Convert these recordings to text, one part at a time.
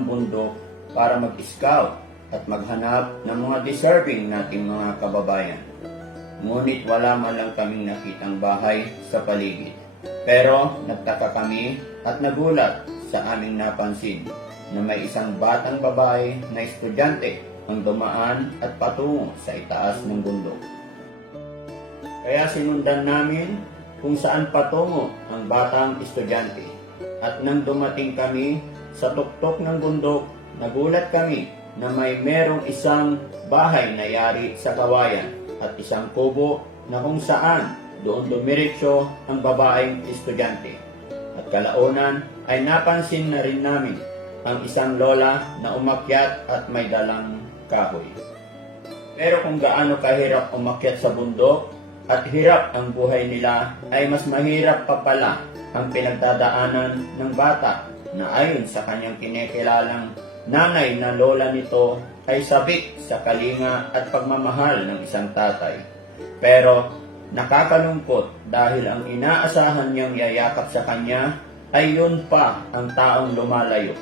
ng bundok para mag-scout at maghanap ng mga deserving nating mga kababayan. Ngunit wala man lang kaming nakitang bahay sa paligid. Pero nagtaka kami at nagulat sa aming napansin na may isang batang babae na estudyante ang dumaan at patungo sa itaas ng bundok. Kaya sinundan namin kung saan patungo ang batang estudyante. At nang dumating kami sa tuktok ng bundok, nagulat kami na may merong isang bahay na yari sa kawayan at isang kubo na kung saan doon dumiretso ang babaeng estudyante. At kalaunan ay napansin na rin namin ang isang lola na umakyat at may dalang kahoy. Pero kung gaano kahirap umakyat sa bundok at hirap ang buhay nila, ay mas mahirap pa pala ang pinagdadaanan ng bata na ayon sa kanyang kinikilalang nanay na lola nito ay sabik sa kalinga at pagmamahal ng isang tatay. Pero nakakalungkot dahil ang inaasahan niyang yayakap sa kanya ay yun pa ang taong lumalayo.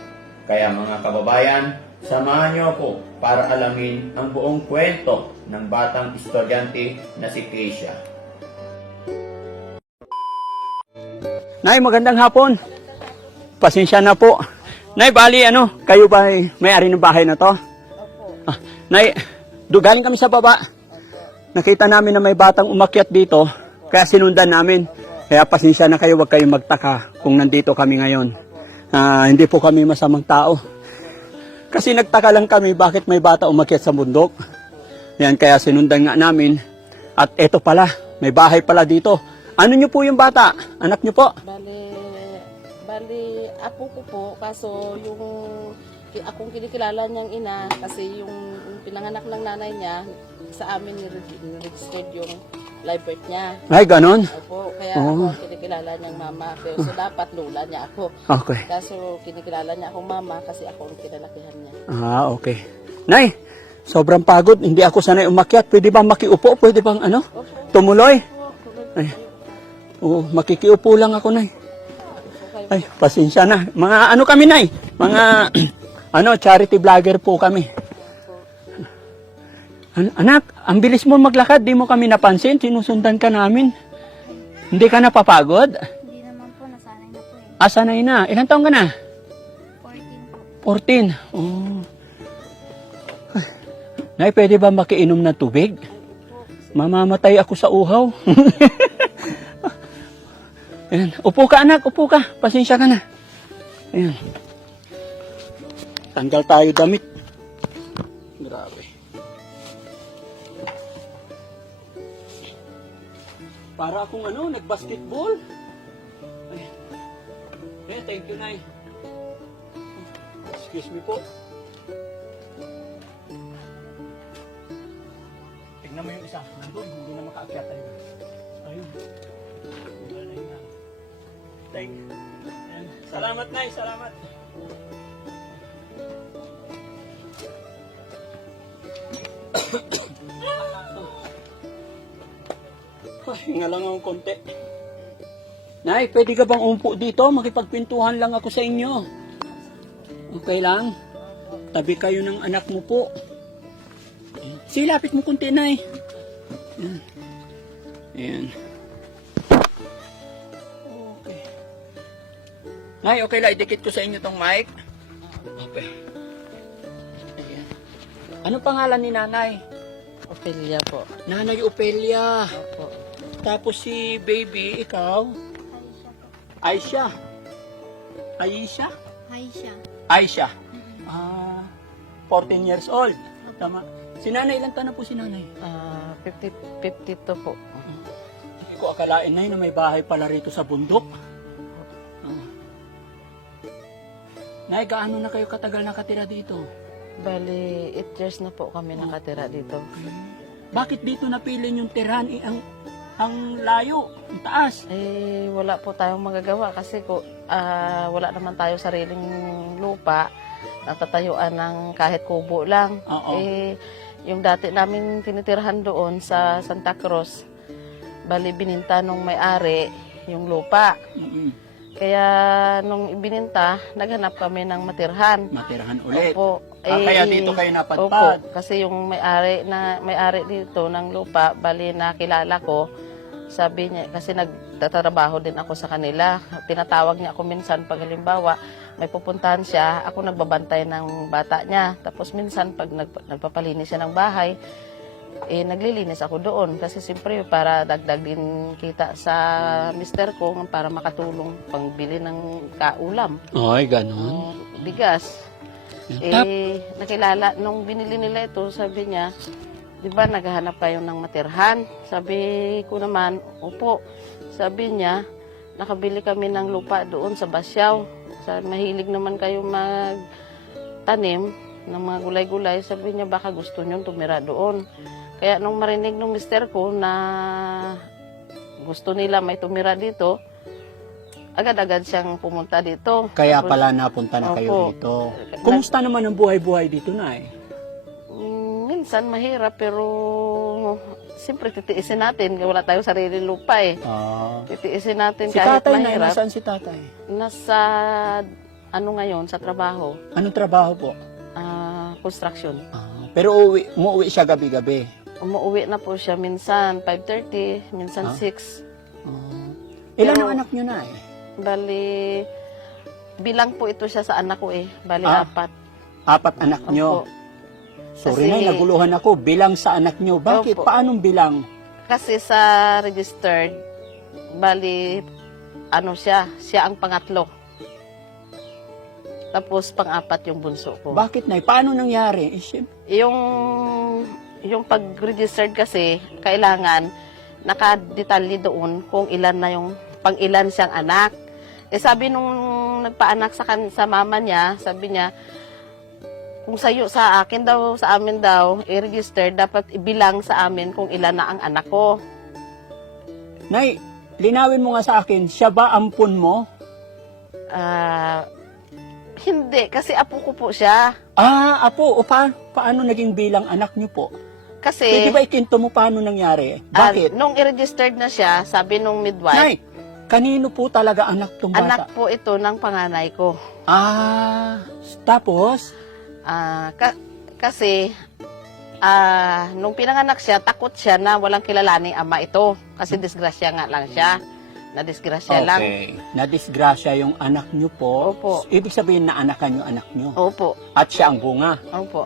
Kaya mga kababayan, samahan niyo ako para alamin ang buong kwento ng batang estudyante na si Keisha. Nay, magandang hapon. Pasensya na po. Nay, bali kayo ba may-ari ng bahay na to? Opo. Nay, galing kami sa baba. Nakita namin na may batang umakyat dito, kaya sinundan namin. Kaya pasensya na kayo, huwag kayong magtaka kung nandito kami ngayon. Hindi po kami masamang tao. Kasi nagtaka lang kami bakit may bata umakyat sa bundok. Yan, kaya sinundan nga namin. At eto pala, may bahay pala dito. Ano nyo po yung bata? Anak nyo po? Bali, apo ko po, kaso yung akong kinikilala niyang ina, kasi yung pinanganak ng nanay niya, sa amin ni-registered yung live birth niya. Ay, ganon? Opo, kaya ako ang kinikilala niyang mama. So dapat lola niya ako. Okay. Kaso kinikilala niya akong mama kasi ako ang kinalakihan niya. Okay. Nay, sobrang pagod. Hindi ako sanay umakyat. Pwede ba makiupo? Pwede bang Opo. tumuloy? Opo. Ay. Oo, makikiupo lang ako, Nay. Ay, pasensya na. Mga kami, Nay? Mga, charity vlogger po kami. Anak, ang bilis mo maglakad. Di mo kami napansin. Sinusundan ka namin. Hindi ka napapagod? Hindi naman po, nasanay na po eh. Sanay na. Ilan taong ka na? 14 po. 14. Oh. Ay. Nay, pwede ba makiinom ng tubig? Mamamatay ako sa uhaw. Ayan. Upo ka, anak. Upo ka. Pasensya ka na. Ayan. Tanggal tayo damit. Grabe. Para akong nag-basketball. Ayan. Thank you, Nay. Excuse me po. Tignan mo yung isa. Nandun, hindi na makaakyat tayo. Ayun. Wala na yun. Thank you. Ayan. Salamat, Nay. Salamat. Hinga lang ang konti. Nay, pwede ka bang umpo dito? Makipagpintuhan lang ako sa inyo. Okay lang? Tabi kayo ng anak mo po. Sige, lapit mo konti, Nay. Ayan. Ayan. Okay. Nay, okay lang. Idikit ko sa inyo tong mic. Okay. Ayan. Anong pangalan ni Nanay? Ophelia po. Nanay Ophelia. Opo. Tapos si baby, ikaw? Aisha. Aisha? Aisha. Aisha. 14 years old. Tama. Si nanay, ilang taon na po si nanay? 52 po. Hindi ko akalain na may bahay pala rito sa bundok. Nay, gaano na kayo katagal nakatira dito? Bali, 8 years na po kami nakatira dito. Bakit dito napili yung tirahan? Ang layo, ang taas. Wala po tayong magagawa kasi wala naman tayo sariling lupa. Natatayuan ng kahit kubo lang. Oo. Yung dati namin tinitirahan doon sa Santa Cruz, bali bininta nung may-ari yung lupa. Mm-mm. Kaya nung ibininta, naghanap kami ng matirhan. Matirahan ulit. Opo. Kaya dito kayo napadpad. Opo, kasi yung may-ari dito ng lupa, bali nakilala ko, sabi niya, kasi nagtatrabaho din ako sa kanila. Tinatawag niya ako minsan pag halimbawa, may pupuntahan siya, ako nagbabantay ng bata niya. Tapos minsan pag nagpapalinis siya ng bahay, naglilinis ako doon. Kasi siyempre para dagdag din kita sa mister ko para makatulong pangbili ng kaulam. Ay, ganun. Bigas. Nakilala, nung binili nila ito, sabi niya, di ba naghahanap kayo ng matirhan? Sabi ko naman, opo. Sabi niya, nakabili kami ng lupa doon sa Basyaw. Mahilig naman kayo magtanim ng mga gulay-gulay. Sabi niya, baka gusto niyo tumira doon. Kaya nung marinig ng mister ko na gusto nila may tumira dito, agad-agad siyang pumunta dito. Kaya Tapos, pala napunta na kayo opo. dito. Kumusta naman ang buhay-buhay dito, Nay? Minsan mahirap pero siyempre titiisin natin. Wala tayong sarili lupa eh. Titiisin natin Si kahit tatay, Nay, mahirap. nasaan si tatay? Nasa ano ngayon, sa trabaho. Anong trabaho po? Construction. Pero umuwi siya gabi-gabi. Umuwi na po siya minsan 5:30, minsan 6. Ilan Pero- ang anak niyo, Nay? Bali, bilang po ito siya sa anak ko eh. Bali, 4. 4 anak niyo. Opo. Sorry, Kasi- Nay, naguluhan ako. Bilang sa anak niyo. Bakit? Opo. Paanong bilang? Kasi sa registered, bali, ano siya ang pangatlo. Tapos pang-4 yung bunso ko. Bakit, Nay? Paano nangyari? Yung pag-registered kasi, kailangan nakadetalye doon kung ilan na yung pang-ilan siyang anak. Sabi nung nagpaanak sa mama niya, sabi niya, kung sa akin daw, sa amin daw, i-register, dapat ibilang sa amin kung ilan na ang anak ko. Nay, linawin mo nga sa akin, siya ba ampun mo? Hindi, kasi apo ko po siya. Apo. O paano naging bilang anak niyo po? Kasi, Pwede ba ikinto mo paano nangyari? Bakit? nung i-registered na siya, sabi nung midwife, Nay, kanino po talaga anak tong bata? anak po ito ng panganay ko. Tapos? Kasi, nung pinanganak siya, takot siya na walang kilalaning ama ito. Kasi disgrasya nga lang siya. Na-disgrasya lang. Nadisgrasya yung anak niyo po. Opo. Ibig sabihin na anakan niyo anak niyo. Opo. At siya ang bunga. Opo.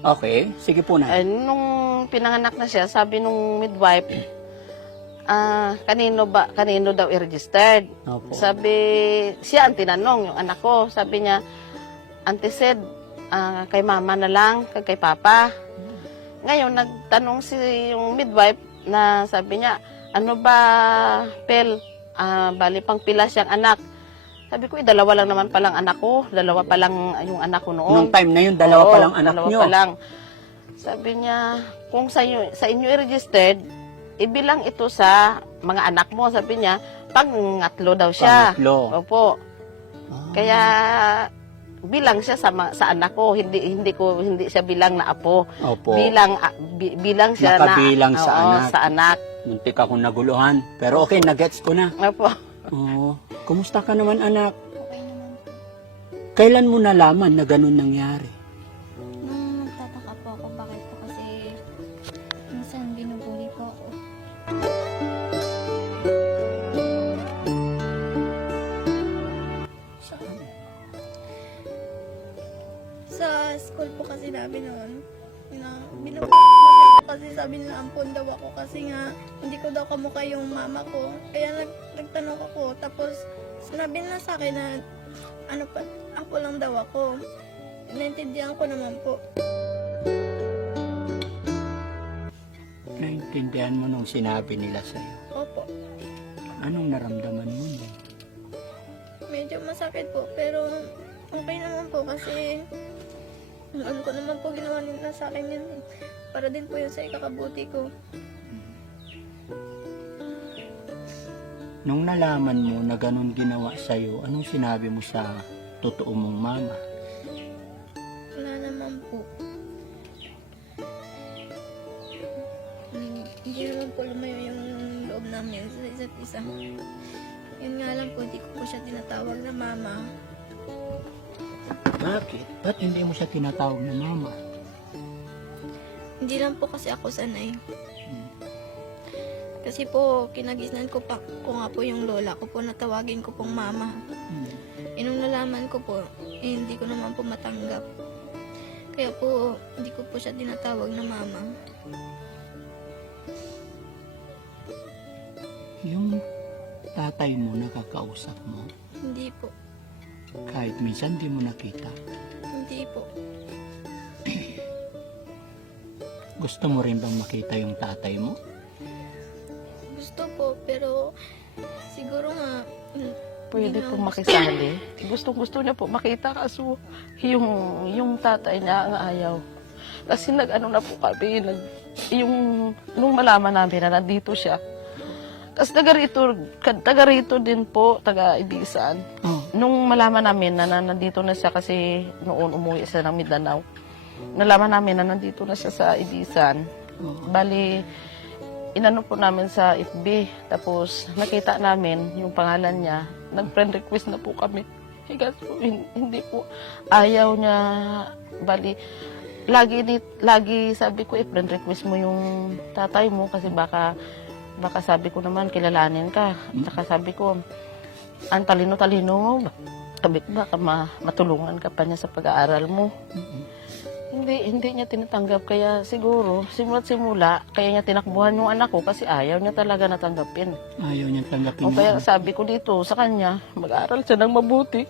Okay, sige po na. Nung pinanganak na siya, sabi nung midwife, kanino daw i-registered? Opo. Sabi, siya ang tinanong, yung anak ko. Sabi niya, Auntie said, kay mama na lang, kay papa. Ngayon, nagtanong yung midwife na sabi niya, ano ba, Pel, bali pang pila siyang anak. Sabi ko, 2 lang naman palang anak ko. 2 pa lang yung anak ko noon. Nung time na yun, 2 pa lang anak 2 niyo. pa lang. Sabi niya, kung sa inyo i-registered, ibilang ito sa mga anak mo. Sabi niya, pang-3 daw siya. Pangatlo. Opo. Kaya bilang siya sa anak ko, hindi siya bilang na apo. Opo. Bilang siya Nakabilang sa oo, anak. sa anak. Muntik akong naguluhan. Pero okay, nagets ko na. Opo. Oo. Kumusta ka naman, anak? Okay naman po. Kailan mo nalaman na ganun nangyari? Nung nagtataka po ako, bakit po kasi minsan binubuli po ako. Sa school po kasi namin noon, binubuli po kasi sabi nila ampon daw ako kasi nga hindi ko daw kamukha yung mama ko. Kaya nagtanong ako, tapos sinabi nila sa akin na apo lang daw ako. Naintindihan ko naman po. Naintindihan mo nung sinabi nila sa'yo. Opo. Anong naramdaman mo nun? Medyo masakit po, pero okay naman po kasi ano ko naman po ginawa nila sa akin yun. Para din po yun sa ikakabuti ko. Nung nalaman mo na ganun ginawa sa'yo, anong sinabi mo sa totoo mong mama? Wala naman po. Hindi naman po lumayo yung loob namin sa isa't isa. Yun nga lang po, di ko po siya tinatawag na mama. Bakit? Ba't hindi mo siya tinatawag na mama? Hindi lang po kasi ako sanay. Kasi po, kinagisnan ko nga po yung lola ko po, natawagin ko pong mama. Nung nalaman ko po, hindi ko naman po matanggap. Kaya po, hindi ko po siya tinatawag na mama. Yung tatay mo nakakausap mo, Hindi po. kahit minsan di mo nakita. Hindi po. Gusto mo rin bang makita yung tatay mo? Gusto po, pero siguro nga, Pwede hindi po nga makisali. Gustong-gusto niya po makita kaso yung tatay niya ang ayaw. Kasi nag-ano na po kami, nung malaman namin na nandito siya. Kasi taga rito din po, taga Ibisan. Oh. Nung malaman namin na nandito na siya kasi noon umuwi siya ng Mindanao. Nalaman namin na nandito na siya sa Ibisan. Bali, inano po namin sa FB. Tapos nakita namin yung pangalan niya. Nag-friend request na po kami. Kasi po, hindi po ayaw niya. Bali, lagi sabi ko, friend request mo yung tatay mo kasi baka sabi ko naman kilalanin ka. Saka sabi ko, ang talino-talino mo. Sabi ko, baka matulungan ka pa niya sa pag-aaral mo. Hindi niya tinatanggap. Kaya siguro, simula, kaya niya tinakbuhan yung anak ko kasi ayaw niya talaga natanggapin. Ayaw niya tanggapin O kaya sabi ko dito sa kanya, mag-aaral siya ng mabuti.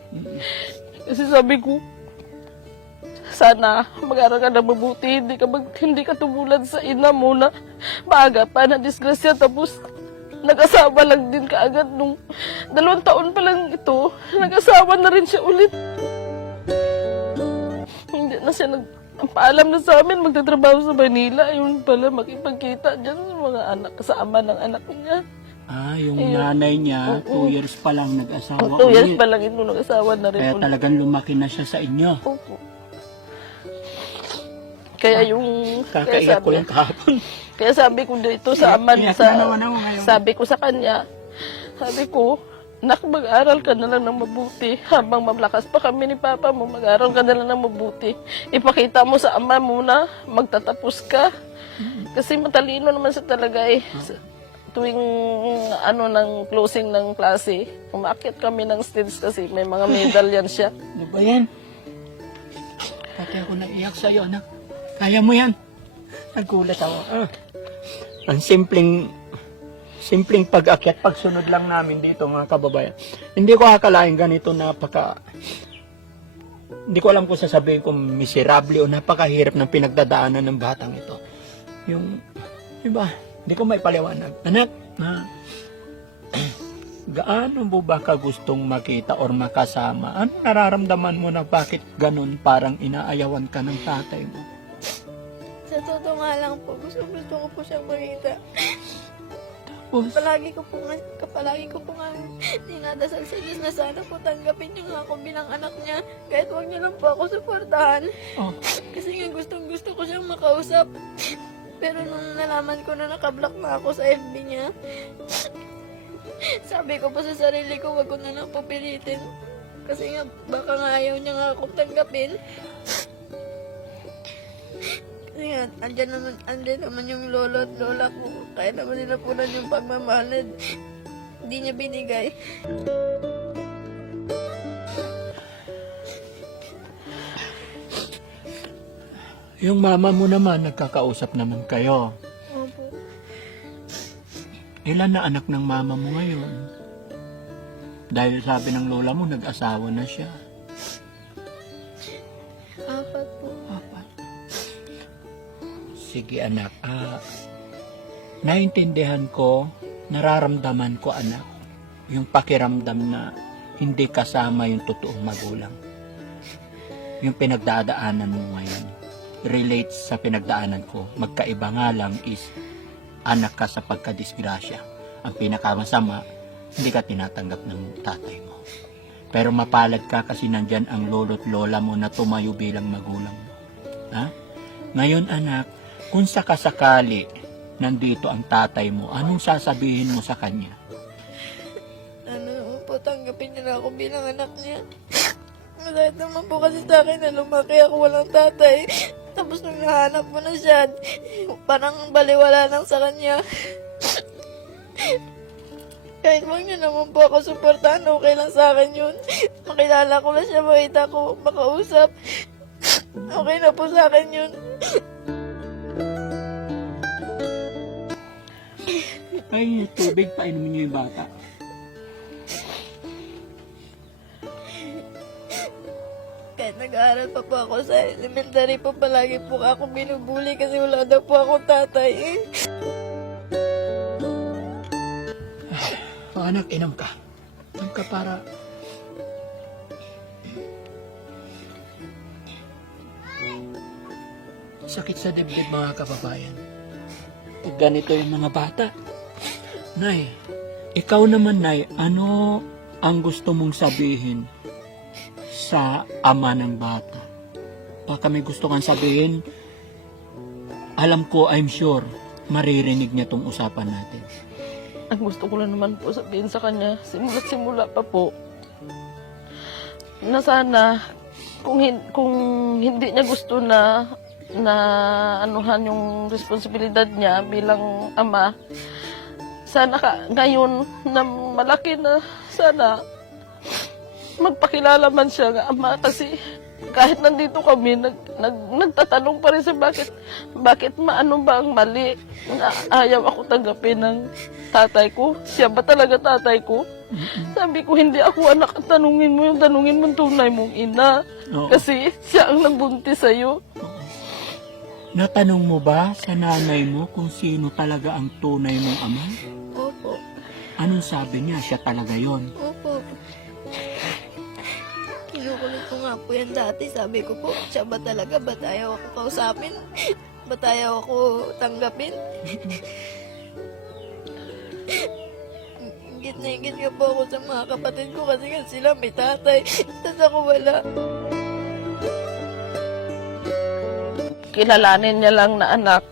Kasi sabi ko, sana mag-aaral ka ng mabuti, hindi ka tumulad sa ina mo na maaga pa na disgrasya tapos nag-asawa lang din kaagad nung 2 taon pa lang ito, nag-asawa na rin siya ulit. Hindi na siya ang paalam na sa amin, magtatrabaho sa Manila, ayun pala makipagkita dyan sa mga anak, sa ama ng anak niya. yung Ayun. nanay niya, Oo. 2 years pa lang nag-asawa 2 years ulit. pa lang ito, nag-asawa na rin Kaya ulit. talagang lumaki na siya sa inyo. Opo. Kaya Kakaiyak ko lang kahapon. Kaya sabi ko dito sa ama, Iyak na naman ako ngayon. sabi ko sa kanya, sabi ko, nak, mag-aral ka na lang ng mabuti. Habang mamlakas pa kami ni Papa mo, mag-aral ka na lang ng mabuti. Ipakita mo sa ama mo na magtatapos ka. Kasi matalino naman siya talaga eh. Tuwing ng closing ng klase, umakyat kami ng stage kasi may mga medalyan siya. Ano ba yan? Pati ako naiyak sa'yo, anak. Kaya mo yan. Nagulat ako. Ang simpleng pag-akyat, pagsunod lang namin dito mga kababayan. Hindi ko akalain ganito hindi ko alam kung sasabihin kung miserable o napakahirap ng pinagdadaanan ng batang ito. Diba, hindi ko may paliwanag. Anak, gaano mo ba ka gustong makita or makasama? Ano nararamdaman mo na bakit ganun parang inaayawan ka ng tatay mo? Sa totoo nga lang po, gusto ko po siyang makita. Tapos, Palagi ko po nga dinadasal sa Diyos na sana po tanggapin niyo nga ako bilang anak niya. Kahit huwag niyo lang po ako suportahan. oh, Kasi nga gusto ko siyang makausap. Pero nung nalaman ko na nakablock na ako sa FB niya, sabi ko pa sa sarili ko, wag ko na lang pupilitin. Kasi nga, baka nga ayaw niya nga akong tanggapin. Kasi nga, andyan naman yung lolo at lola ko. Kaya naman nila punan yung pagmamahal na hindi niya binigay. yung mama mo naman, nagkakausap naman kayo. Opo. Ilan na anak ng mama mo ngayon? Dahil sabi ng lola mo, nag-asawa na siya. 4 po. 4. Sige anak, naintindihan ko, nararamdaman ko anak, yung pakiramdam na hindi kasama yung totoong magulang. Yung pinagdadaanan mo ngayon, relates sa pinagdaanan ko. Magkaiba nga lang is anak ka sa pagkadisgrasya. Ang pinakamasama, hindi ka tinatanggap ng tatay mo. Pero mapalad ka kasi nandyan ang lolo't lola mo na tumayo bilang magulang mo. Ha? Ngayon anak, kung sakasakali nandito ang tatay mo, anong sasabihin mo sa kanya? tanggapin niya na ako bilang anak niya. Masakit naman po kasi sa akin na lumaki ako walang tatay. Tapos nung nahanap mo na siya, parang baliwala lang sa kanya. Kahit wag niyo naman po ako suportahan, okay lang sa akin yun. Makilala ko na siya, makita ko, makausap. Okay na po sa akin yun. Ay, tubig, painumin niyo yung bata. Kahit nag-aaral pa po ako sa elementary po, palagi po ako binubuli kasi wala daw po akong tatay. Oh, anak, inom ka. Inom ka para... Sakit sa dibdib, mga kababayan. Ganito yung mga bata. Nay, ikaw naman, Nay, ano ang gusto mong sabihin sa ama ng bata? Baka may gusto kang sabihin, alam ko, I'm sure, maririnig niya tong usapan natin. Ang gusto ko lang naman po sabihin sa kanya, simula pa po, na sana, kung hindi niya gusto na anuhan yung responsibilidad niya bilang ama, sana ngayon na malaki na, sana magpakilala man siya nga ama, kasi kahit nandito kami, nagtatanong pa rin sa bakit maano ba ang mali na ayaw ako tanggapin ng tatay ko. Siya ba talaga tatay ko? Sabi ko, hindi ako anak. Tanungin mo yung tunay mong ina. Oo. Kasi siya ang nagbuntis sa'yo. Natanong mo ba sa nanay mo kung sino talaga ang tunay mong ama? Opo, Anong sabi niya? Siya talaga yon. opo. Kinukulit ko nga po yan dati. Sabi ko po, siya ba talaga? Ba't ayaw ako kausapin? Ba't ayaw ako tanggapin? Ingit na ingit nga po ako sa mga kapatid ko kasi nga sila may tatay. Tapos ako wala. Kilalanin niya lang na anak.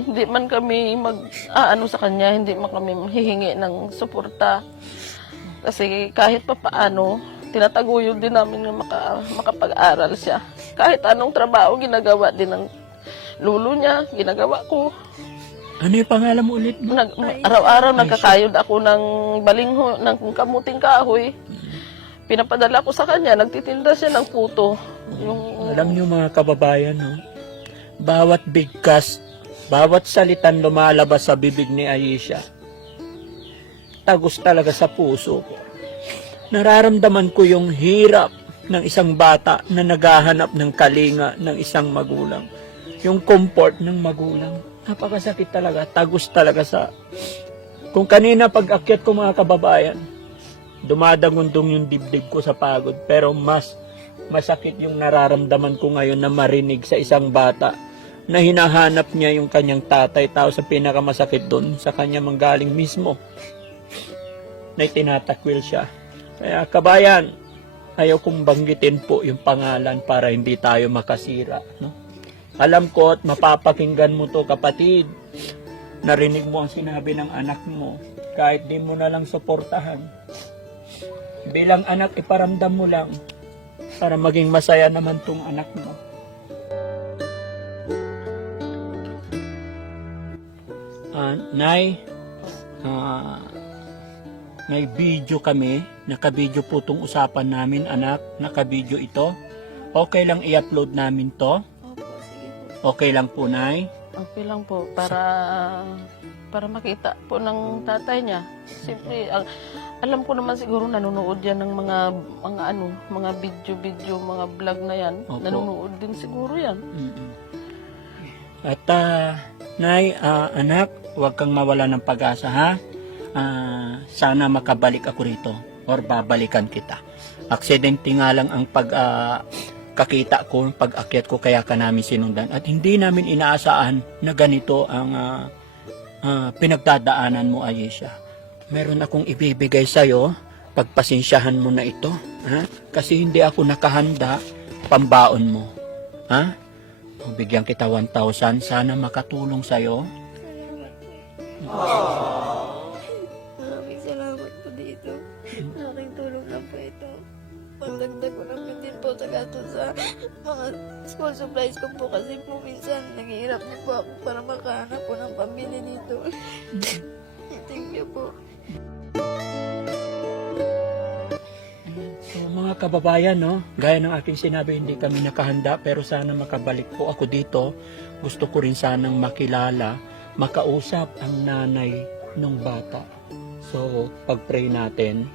Hindi man kami mag-aano sa kanya, hindi man kami hihingi ng suporta. Kasi kahit pa paano, tinataguyod din namin na makapag-aral siya. Kahit anong trabaho, ginagawa din ng lulo niya, ginagawa ko. Ano yung pangalan mo ulit? Araw-araw nagkakayod ako ng balingho, ng kamuting kahoy. Pinapadala ko sa kanya, nagtitinda siya ng puto. Alam niyo mga kababayan, no? Bawat bigkas, bawat salitan lumalabas sa bibig ni Aisha, tagos talaga sa puso ko. Nararamdaman ko yung hirap ng isang bata na naghahanap ng kalinga ng isang magulang. Yung comfort ng magulang. Napakasakit talaga, tagos talaga sa... Kung kanina pag-akyat ko mga kababayan, dumadagundong yung dibdib ko sa pagod. Pero mas masakit yung nararamdaman ko ngayon na marinig sa isang bata na hinahanap niya yung kanyang tatay. Tao sa pinakamasakit doon, sa kanya manggaling mismo na itinatakwil siya. Kaya kabayan, ayaw kong banggitin po yung pangalan para hindi tayo makasira, no? Alam ko at mapapakinggan mo to, kapatid. Narinig mo ang sinabi ng anak mo. Kahit di mo na lang suportahan. Bilang anak, iparamdam mo lang para maging masaya naman tong anak mo. Nay, may video kami. Naka-video po itong usapan namin, anak. Naka-video ito. Okay lang i-upload namin to? Opo, sige po. Okay lang po, Nay? Okay lang po, para makita po ng tatay niya. Siyempre, alam ko naman siguro nanonood yan ng mga video, mga vlog na yan. Opo. Nanonood din siguro yan. At Nay, anak, huwag kang mawala ng pag-asa, ha? Sana makabalik ako rito or babalikan kita. Aksidente nga lang ang kakita ko, pag-akyat ko, kaya ka namin sinundan. At hindi namin inaasahan na ganito ang pinagdadaanan mo, Aisha. Meron akong ibibigay sa'yo, pagpasensyahan mo na ito. Ha? Kasi hindi ako nakahanda, pambaon mo. Ha? Bigyan kita 1,000, sana makatulong sa'yo. Maraming salamat po dito. Malaking tulong lang po school supplies ko po kasi po minsan naghihirap din po ako para makahanap po ng pambili dito. Thank you po. So, mga kababayan, no, gaya ng aking sinabi, hindi kami nakahanda pero sana makabalik po ako dito. Gusto ko rin sanang makilala, makausap ang nanay ng bata. So, pag-pray natin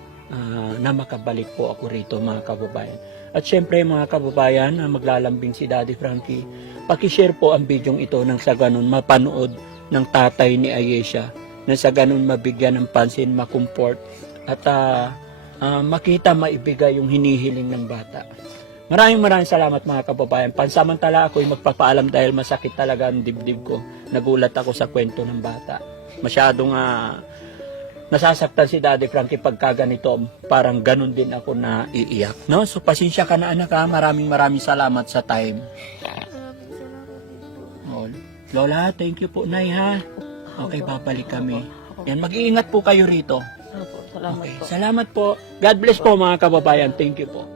na makabalik po ako rito, mga kababayan. At syempre, mga kababayan, maglalambing si Daddy Frankie, pakishare po ang bidyong ito nang sa ganun mapanood ng tatay ni Ayesha, na sa ganun mabigyan ng pansin, makumport, at makita, maibigay yung hinihiling ng bata. Maraming salamat, mga kababayan. Pansamantala ako'y magpapaalam dahil masakit talaga ang dibdib ko. Nagulat ako sa kwento ng bata. Masyadong nasasaktan si Daddy Frankie pagka ganito. Parang ganun din ako na iiyak. No? So pasensya ka na, anak, ha. Maraming salamat sa time. Maraming salamat din po. Oh, Lola, thank you po, Nay, ha. Okay, babalik kami. Yan, mag-iingat po kayo rito. Opo, salamat Okay, po. salamat po. God bless po, mga kababayan. Thank you po.